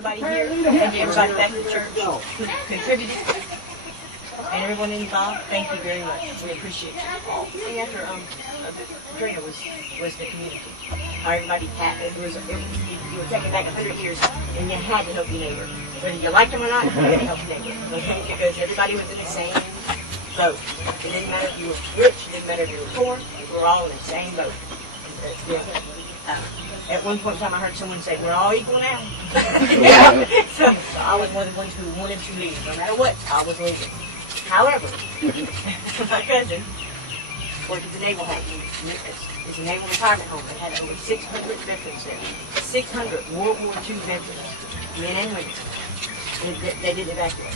everybody here and to everybody back at the church who contributed. And everyone involved, thank you very much. We appreciate you. And after Katrina was the community. How everybody it was you were taking back 100 years, and you had to help your neighbor. Whether you liked them or not, you had to help your neighbor. Okay? Because everybody was in the same boat. It didn't matter if you were rich, it didn't matter if you were poor, we were all in the same boat. At one point in time, I heard someone say, "We're all equal now." so I was one of the ones who wanted to leave. No matter what, I was leaving. However, my cousin worked at the Naval Home. It's a Naval retirement home. It had over 600 veterans there. 600 World War II veterans, men and women. They didn't evacuate.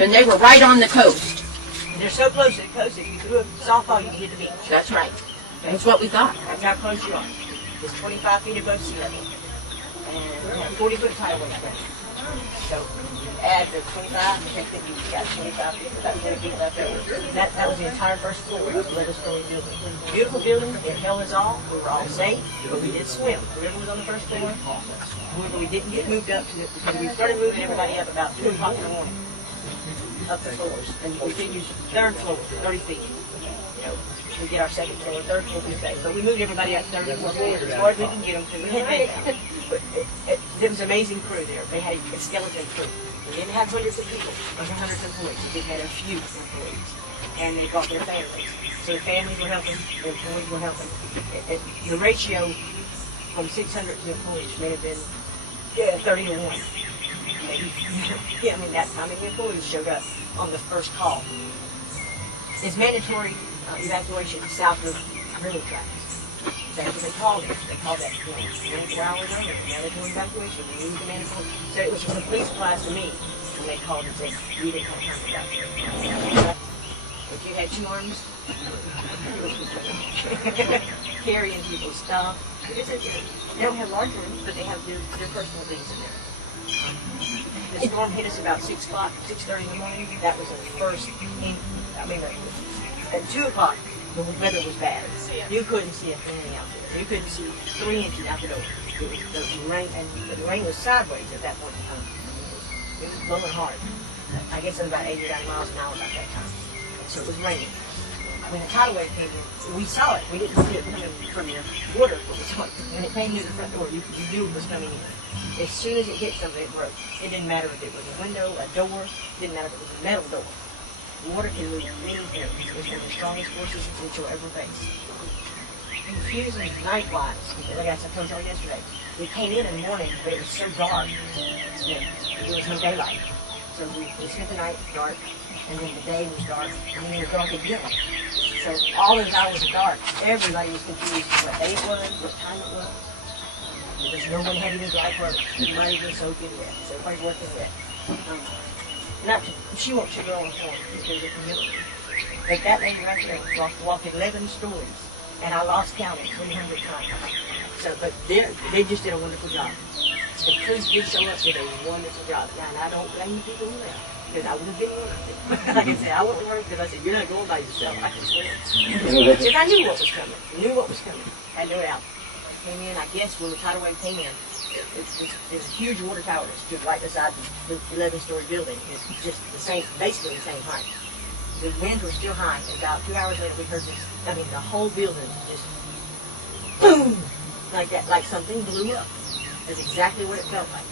And they were right on the coast. And they're so close to the coast, if you threw a softball, you could hit the beach. That's right. That's what we thought. That's how close you are. It's 25 feet above sea level. And 40-foot tidal wave. So add the 25, you got 25 feet, about 20 feet left over. That was the entire first floor of the 11-story building. Beautiful building, it held us all. We were all safe, but we did swim. The river was on the first floor. However, we didn't get moved up to it because we started moving everybody up about 2 o'clock in the morning. Up the floors. And we did use third floor, 30 feet. You know, we get our second floor, third floor we say. But we moved everybody up third and fourth floor as far as we can get them because we had bed down. But there was an amazing crew there. They had a skeleton crew. We didn't have hundreds of people, or hundreds of employees. We just had a few employees. And they brought their families. So the families were helping, the employees were helping. The ratio from 600 to employees may have been 30 to 1. Maybe. I mean, that's how many employees showed up on the first call. It's mandatory evacuation south of railroad tracks. That's what they called it. They called that 24 hours earlier. Mandatory evacuation. We used the mandatory. So it was when the police applies to me when they called and said, "You didn't have time to evacuate." If you had 2 arms, carrying people's stuff. They don't have large rooms, but they have their personal things in there. The storm hit us about 6 o'clock, 6:30 in the morning. That was the first. At 2 o'clock, the weather was bad. You couldn't see a thing out there. You couldn't see 3 inches out the door. The rain, and the rain was sideways at that point in time. It was blowing hard. I guess it was about 80 or 90 miles an hour about that time. And so it was raining. When the tidal wave came in, we saw it. We didn't see it coming from your water. When it came near the front door, you knew it was coming in. As soon as it hit something, it broke. It didn't matter if it was a window, a door. It didn't matter if it was a metal door. Water can move anything. It's one of the strongest forces that you'll ever face. Confusing night-wise, like I told y'all yesterday, we came in the morning, but it was so dark. There was no daylight. So we spent the night dark, and then the day was dark, and then it was dark again. So all those hours of dark, everybody was confused what day it was, what time it was. Because no one had any dry clothes. Everybody was soaking wet. So everybody's working wet. She won't sit on the floor because of humility. But that lady right there walked 11 stories, and I lost count 300 times. So, but they just did a wonderful job. The crews did show up, did a wonderful job. And I don't blame the people who left, because I would have been one of them. Like I said, I went to work because I said, "You're not going by yourself. I can swear." Because I knew what was coming. Had no doubt. Came in, I guess, when the tidal wave came in. There's a huge water tower that stood right beside the 11-story building. It's just the same, basically the same height. The winds were still high, and about 2 hours later we heard this, the whole building just boom, like that, like something blew up. That's exactly what it felt like.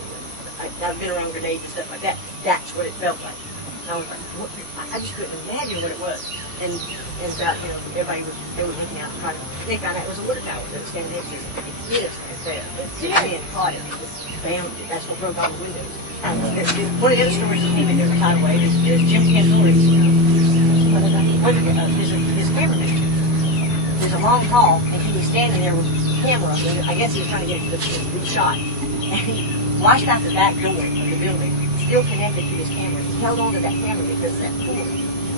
I've been around grenades and stuff like that. That's what it felt like. And I was like, what? I just couldn't imagine what it was. And about, everybody was looking out trying to think on it. It was a water tower that was standing next to us. It hit us and fell. It caught it. That's what broke all the windows. One of the other stories that came in there the tidal wave is Jim Cantori's, his cameraman. There's a long call, and he was standing there with the camera. I guess he was trying to get the shot. And he washed out the back door of the building, still connected to his camera. He held on to that camera because of that cord.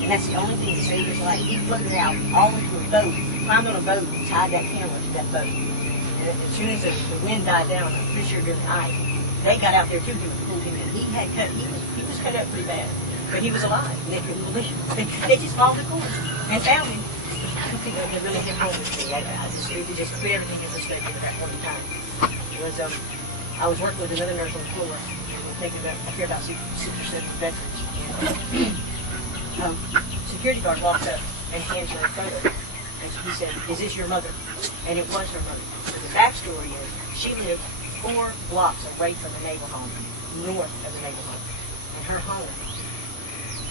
And that's the only thing that saved his life. He floated out all the way to a boat, climbed on a boat, and tied that camera to that boat. And as soon as the wind died down, I'm pretty sure during the ice, they got out there too to pull him in. He was cut up pretty bad, but he was alive. And they couldn't believe it. They just followed the course and found him. I don't think they really hit home with me. It just put everything in perspective at that point in time. I was working with another nurse on the floor. thinking about, I care about 6 or 7 veterans. And, security guard walks up and hands her a photo. And he said, "Is this your mother?" And it was her mother. So the backstory is, she lived 4 blocks away from the naval home, north of the naval home. And her home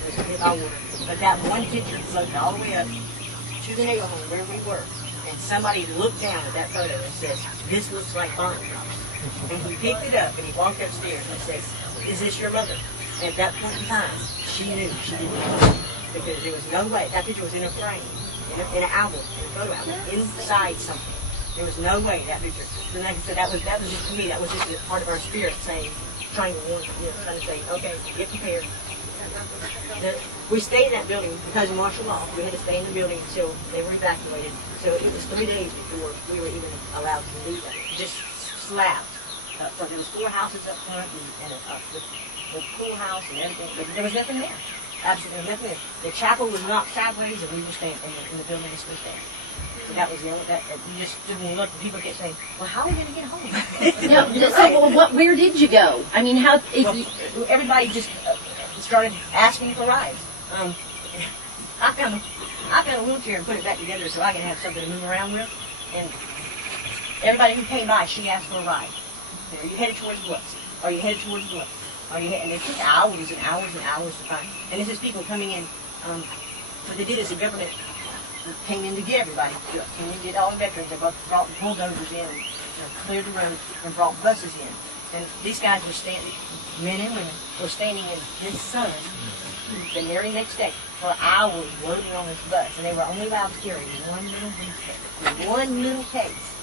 was hit by water. But that one picture floated all the way up to the naval home where we were. And somebody looked down at that photo and says, "This looks like Bonnie." And he picked it up and he walked upstairs and said, "Is this your mother?" And at that point in time, she knew she didn't know. Because there was no way. That picture was in a frame, in an album, in a photo album, inside something. There was no way that picture. So like I said, that was just, to me, that was just a part of our spirit saying, trying to warn, trying to say, okay, get prepared. We stayed in that building because of martial law. We had to stay in the building until they were evacuated. So it was 3 days before we were even allowed to leave that. Just slabs. So there was 4 houses up front and the pool house and everything. But there was nothing there. Absolutely nothing there. The chapel was knocked sideways and we were staying in the building just was there. So that was the only, you just didn't look, people kept saying, "Well, how are we going to get home?" No, so well, where did you go? I mean, how, everybody just started asking for rides. I found a wheelchair and put it back together so I can have something to move around with. And everybody who came by, she asked for a ride. Are you headed towards Bluffs? Are you headed towards Bluffs? And it took hours and hours and hours to find. And this is people coming in. What they did is the government came in to get everybody. Came in to get all the veterans. They brought bulldozers in, cleared the road, and brought buses in. And these guys were standing, men and women, were standing in his sun the very next day for hours loading on this bus. And they were only allowed to carry one little case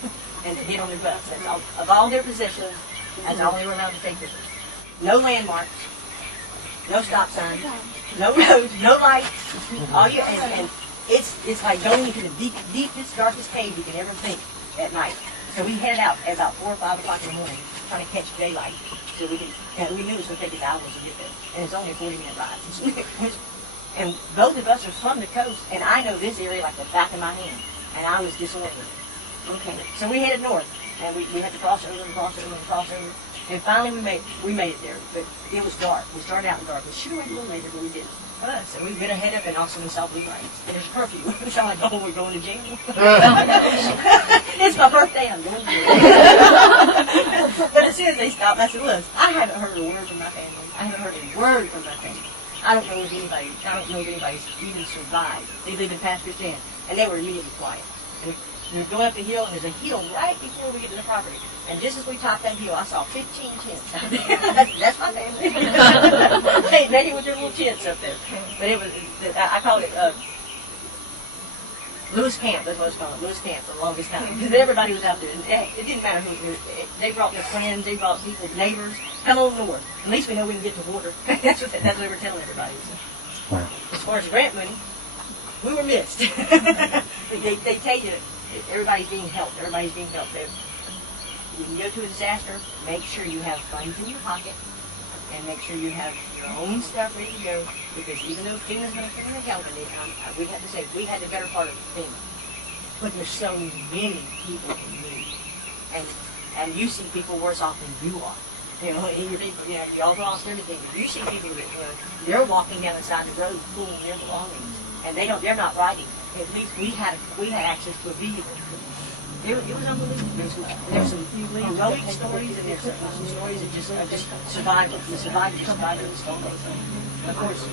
and to get on the bus. That's all, of all their possessions, that's all they were allowed to take with them. No landmarks, no stop signs, no roads, no lights. All you and it's like going into the deepest, darkest cave you can ever think at night. So we headed out at about 4 or 5 o'clock in the morning, trying to catch daylight, so we could. And we knew it was going to take us hours to get there, and it's only a 40-minute ride. And both of us are from the coast, and I know this area like the back of my hand, and I was disoriented. Okay, so we headed north, and we had to cross over and cross over and cross over. And finally we made it there, but it was dark. We started out in the dark. We should have waited a little later, but we didn't. So we better head up, and also we saw blue lights. And there's curfew. We sound like, "Oh, we're going to jail." It's my birthday. I'm going to jail. But as soon as they stopped, I said, "Look, I haven't heard a word from my family. I haven't heard a word from my family. I don't know if anybody's even survived. They live in Pastor's Den." And they were immediately quiet. And we go up the hill, and there's a hill right before we get to the property. And just as we topped that hill, I saw 15 tents out there. That's my family. They with their little tents up there. But it was, I called it Lewis Camp. That's what it's called, Lewis Camp for the longest time. Because everybody was out there. And it didn't matter who. They brought their friends. They brought people, neighbors. Come on north. At least we know we can get to water. That's what they were telling everybody. So, as far as grant money, we were missed. They tell you everybody's being helped. Everybody's being helped. When you go to a disaster, make sure you have funds in your pocket and make sure you have your own stuff ready to go, because even though FEMA's going to come in and help, and we have to say we had the better part of FEMA, but there's so many people in need, and you see people worse off than you are. You know, in your people, y'all lost everything. You see people that they're walking down the side of the road pulling their belongings, and they're not riding. At least we had access to a vehicle. It was unbelievable. There's some heroic stories, and there's some stories that just survival. The survivors survived in the storm. Of course,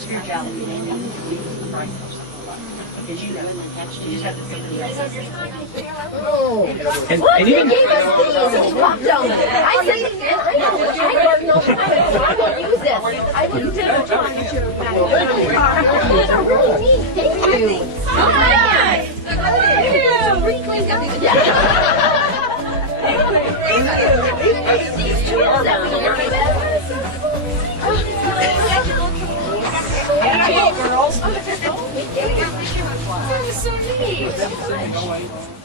spirituality and the price of something like that. Because you just have to think of that. And even gave us these rock donuts. I say it again. I won't use this. I will use it. These are really neat. Thank you. Hi. Pretty clean. These tools that we learned. Hey, girls. That was so neat.